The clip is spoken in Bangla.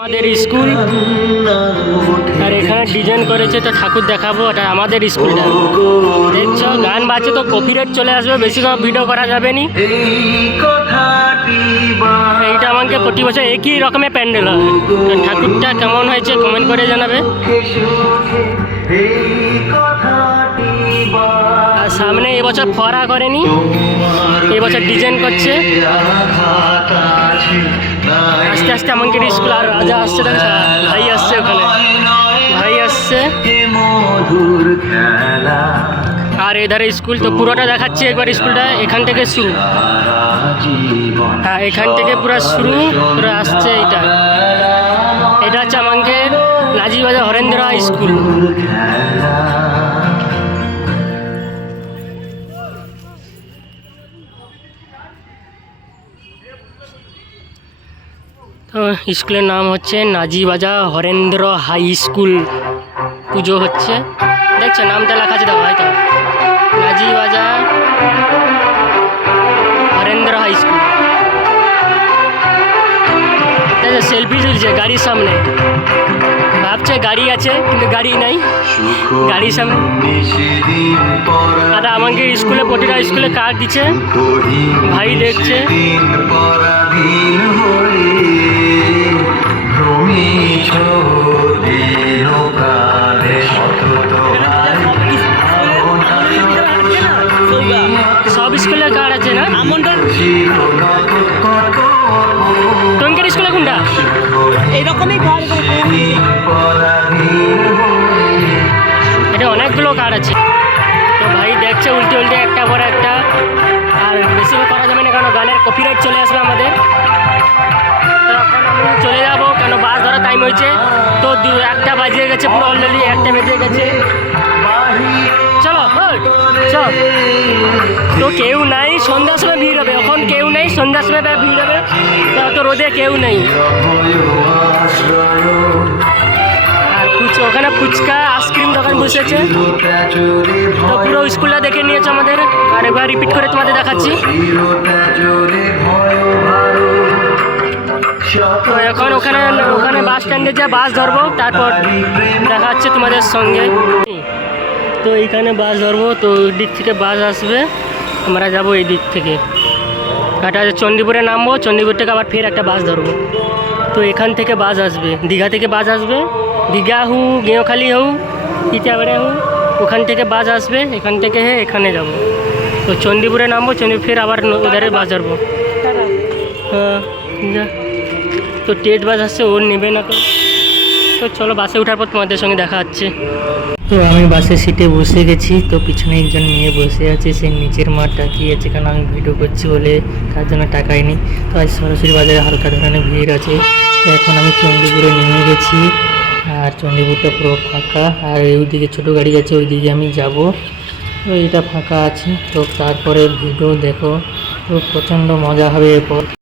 আমাদের স্কুল আর এখানে ডিজাইন করেছে তো ঠাকুর দেখাবো। এটা আমাদের স্কুলটা দেখছো, গান বাজছে তো কপিরাইট চলে আসবে, বেশি ভিডিও করা যাবে নি। এইটা আমাকে প্রতি বছর একই রকমের প্যান্ডেল হয়। ঠাকুরটা কেমন হয়েছে কমেন্ট করে জানাবে। আর সামনে এবছর ফরা করেনি, এবছর ডিজাইন করছে। আস্তে আস্তে আমাকে স্কুল আর রাজা আসছে, দেখো ভাই আসছে, ওখানে ভাই আসছে। আর এধারে স্কুল তো পুরোটা দেখাচ্ছি একবার। স্কুলটা এখান থেকে শুরু, হ্যাঁ এখান থেকে পুরো শুরু, পুরো আসছে। এটা হচ্ছে আমাকে নাজিবাজার হরেন্দ্র হাই স্কুল। তো স্কুলের নাম হচ্ছে নাজিবাজার হরেন্দ্র হাই স্কুল। পুজো হচ্ছে, দেখছো নামটা লেখা আছে, দেখো হয়তো নাজিবাজার হরেন্দ্র হাই স্কুল। সেলফি তুলছে গাড়ির সামনে, ভাবছে গাড়ি আছে কিন্তু গাড়ি নাই, গাড়ির সামনে। আর আমাকে স্কুলে প্রতিটা স্কুলে কার্ড দিচ্ছে, ভাই দেখছে। সব স্কুলে কার্ড আছে না? তোমাদের স্কুলে কোনটা? এইরকমই কার্ড, এটা অনেকগুলো কার্ড আছে। তো ভাই দেখছে উল্টে উল্টে একটা পর একটা। আর বেশি করা যাবে না, কারণ গানের কপিরাইট চলে আসবে আমাদের। তো এখন আমরা চলে যাবো, কেন বাস ধরার টাইম হয়েছে। তো 1টা বাজিয়ে গেছে, পুরো অলরেডি 1টা বেজে গেছে। চলো চলো। তো কেউ নাই, সন্ধ্যার সময় ভিড় হবে। এখন কেউ নেই, সন্ধ্যার সময় ভিড় হবে। তো রোদে কেউ নেই। আর ওখানে ফুচকা আইসক্রিম দোকান বসেছে। তো পুরো স্কুলটা দেখে নিয়েছে আমাদের। আরেকবার রিপিট করে তোমাদের দেখাচ্ছি। তো এখন ওখানে বাস স্ট্যান্ডে যা বাস ধরবো, তারপর দেখা যাচ্ছে তোমাদের সঙ্গে। তো এইখানে বাস ধরবো, তো ওই দিক থেকে বাস আসবে, আমরা যাব এই দিক থেকে। এটা চণ্ডীপুরে নামবো, চণ্ডীপুর থেকে আবার ফের একটা বাস ধরবো। তো এখান থেকে বাস আসবে, দীঘা থেকে বাস আসবে। দীঘা হোক, গেঁওখালি হোক, ইটাবাড়ি হোক, ওখান থেকে বাস আসবে। এখান থেকে এখানে যাব। তো চণ্ডীপুরে নামবো, চণ্ডীপুর ফের আবার ওধারে বাস ধরবো। হ্যাঁ, তো টেট বাস আসছে, ওর নেবে না। তো চলো বাসে ওঠার পর তোমাদের সঙ্গে দেখা হচ্ছে। তো আমি বাসের সিটে বসে গেছি। তো পিছনে একজন মেয়ে বসে আছে, সে নিচের মাঠ তাকিয়েছে, কারণ আমি ভিডিও করছি বলে তার জন্য টাকাই নেই। তো আজ সরাসরি বাজারে হালকা ধরনের ভিড় আছে। তো এখন আমি চণ্ডীপুরে নেমে গেছি, আর চণ্ডীপুরটা পুরো ফাঁকা। আর ওইদিকে ছোটো গাড়ি আছে, ওইদিকে আমি যাব। তো এটা ফাঁকা আছে। তো তারপরে ভিডিও দেখো, তো প্রচণ্ড মজা হবে এরপর।